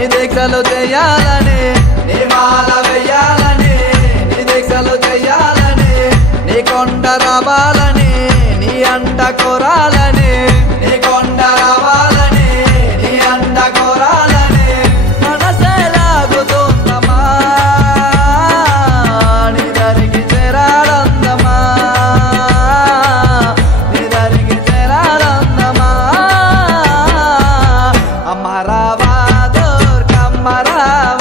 నీ దీక్షలు చెయ్యాలని నీ మాల వెయ్యాలని నీ దీక్షలు చెయ్యాలని నీ కొండ రావాలని నీ అండ కోరాలని నీ కొండ రావాలని నీ అండ కోరాలని మనసే లాగుతుందమ్మా నీ దరికి చేరాలందమా నీ దరికి చేరాలందమా అమ్మ రావా దుర్గమ్మ రావా